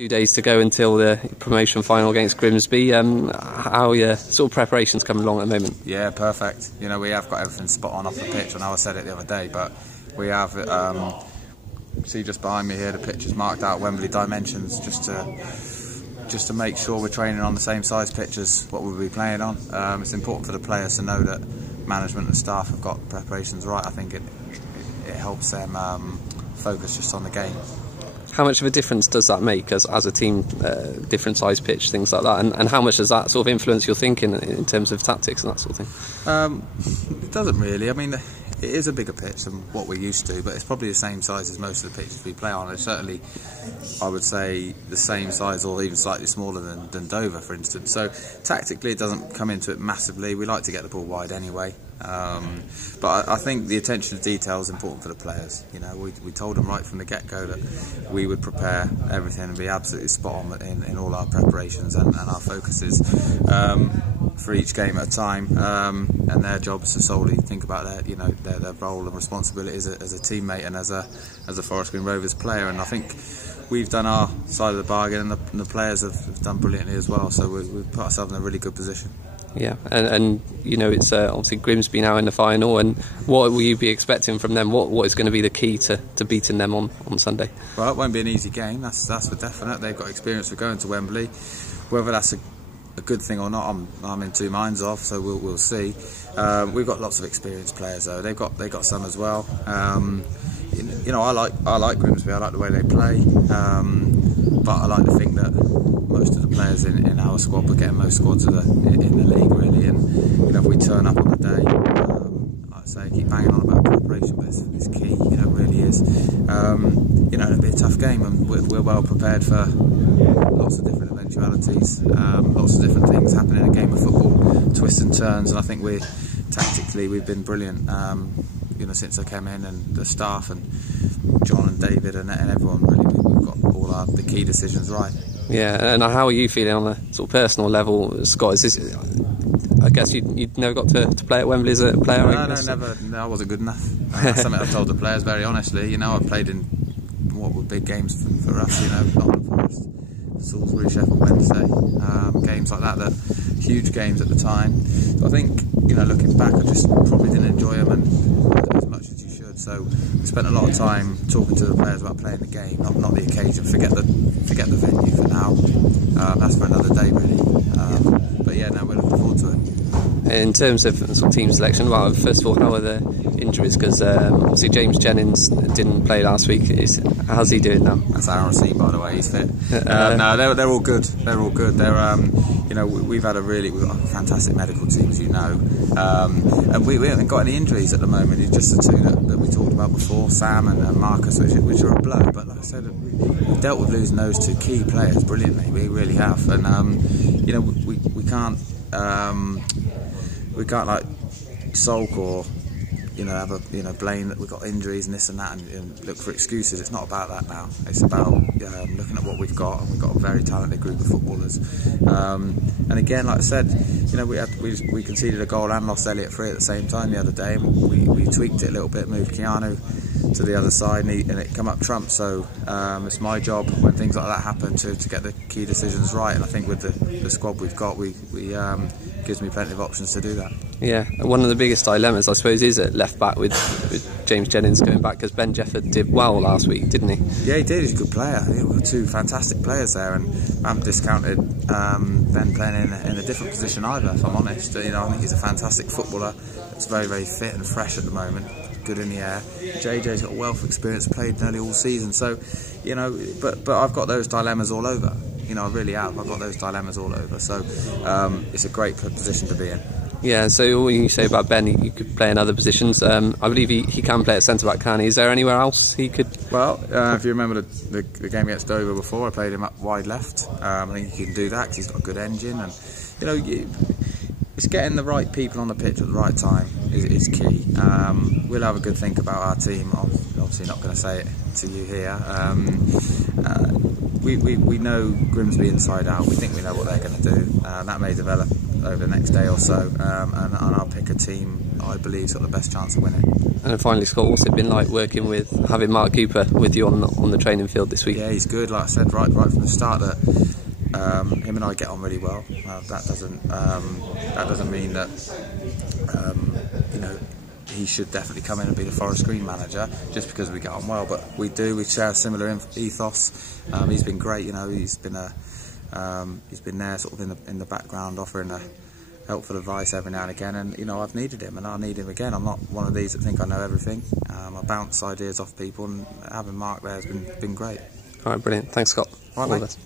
2 days to go until the promotion final against Grimsby. How are your sort of preparations coming along at the moment? Yeah, perfect. You know, we have got everything spot on off the pitch. I know I said it the other day, but we have. See just behind me here, the pitch is marked out Wembley dimensions, just to make sure we're training on the same size pitch as what we'll be playing on. It's important for the players to know that management and staff have got preparations right. I think it helps them focus just on the game. How much of a difference does that make as a team, different size pitch, things like that, and how much does that sort of influence your thinking in terms of tactics and that sort of thing? It doesn't really. I mean, it is a bigger pitch than what we're used to, but it's probably the same size as most of the pitches we play on. It's certainly, I would say, the same size or even slightly smaller than Dover, for instance. So tactically it doesn't come into it massively. We like to get the ball wide anyway. But I think the attention to detail is important for the players. You know, we told them right from the get-go that we would prepare everything and be absolutely spot on in all our preparations and our focuses for each game at a time. And their job is to solely think about their role and responsibility as a teammate and as a Forest Green Rovers player. And I think we've done our side of the bargain, and the players have done brilliantly as well. So we've put ourselves in a really good position. Yeah, and you know, it's obviously Grimsby now in the final, and what will you be expecting from them? What is going to be the key to beating them on Sunday? Well, it won't be an easy game, that's for definite. They've got experience of going to Wembley. Whether that's a good thing or not, I'm in two minds of, so we'll see. We've got lots of experienced players though. They've got some as well. You know, I like Grimsby. I like the way they play, but I like to think that most of the players in our squad, we're getting most squads in the league really. And you know, if we turn up on the day, like I say, I keep banging on about preparation, but it's key. You know, it really is. You know, it'll be a tough game, and we're well prepared for lots of different eventualities, lots of different things happen in a game of football, twists and turns. And I think tactically we've been brilliant. You know, since I came in, and the staff and John and David and everyone, really, we've got all the key decisions right. Yeah, and how are you feeling on a sort of personal level, Scott? I guess you'd never got to play at Wembley as a player? No, never. No, I wasn't good enough. That's something I've told the players very honestly. You know, I've played in what were big games for us. You know, Nottingham Forest, Salisbury, Sheffield Wednesday, games like that, huge games at the time. So I think, you know, looking back, I just probably didn't enjoy them as much as you should. So we spent a lot of time talking to the players about playing the game, not the occasion. Forget the venue for now. That's for another day, really. But yeah, no, we're looking forward to it. In terms of sort of team selection, well, first of all, how are the injuries? Because obviously James Jennings didn't play last week. How's he doing now? That's RC, by the way. He's fit. No, they're all good. They're all good. They're you know, we've got a fantastic medical team, as you know, and we haven't got any injuries at the moment. It's just the two that we talked about before, Sam and Marcus, which are a blow. But like I said, we've dealt with losing those two key players brilliantly. We really have, and you know, we can't like sulk or blame that we've got injuries and this and that and look for excuses. It's not about that now. It's about looking at what we've got, and we've got a very talented group of footballers. And again, like I said, you know, we conceded a goal and lost Elliot Free at the same time the other day, and we tweaked it a little bit, moved Keanu to the other side, and it come up trump. So it's my job when things like that happen to get the key decisions right. And I think with the squad we've got, we gives me plenty of options to do that. Yeah, one of the biggest dilemmas, I suppose, is at left back with James Jennings coming back, because Ben Jefford did well last week, didn't he? Yeah, he did. He's a good player. We've got two fantastic players there, and I haven't discounted Ben playing in a different position either, if I'm honest. You know, I think he's a fantastic footballer. It's very, very fit and fresh at the moment. Good in the air. JJ's got a wealth of experience, played nearly all season. So, you know, but I've got those dilemmas all over. You know, I really have. I've got those dilemmas all over. So it's a great position to be in. Yeah, so what you say about Ben, he could play in other positions. I believe he can play at centre-back, can he? Is there anywhere else he could? Well, if you remember the game against Dover before, I played him up wide left. I think he can do that because he's got a good engine. And, you know, it's getting the right people on the pitch at the right time is key. We'll have a good think about our team. I'm obviously not going to say it to you here. We know Grimsby inside out. We think we know what they're going to do. That may develop over the next day or so, and I'll pick a team I believe has got the best chance of winning. And then finally, Scott, what's it been like working with having Mark Cooper with you on the training field this week? Yeah, he's good. Like I said, right from the start, that him and I get on really well. That doesn't mean that you know, he should definitely come in and be the Forest Green manager just because we get on well. But we do. We share a similar ethos. He's been great. You know, he's been there sort of in the background, offering a helpful advice every now and again, and you know, I've needed him and I need him again. I'm not one of these that think I know everything. I bounce ideas off people, and having Mark there has been great. All right, brilliant. Thanks, Scott. All right, mate.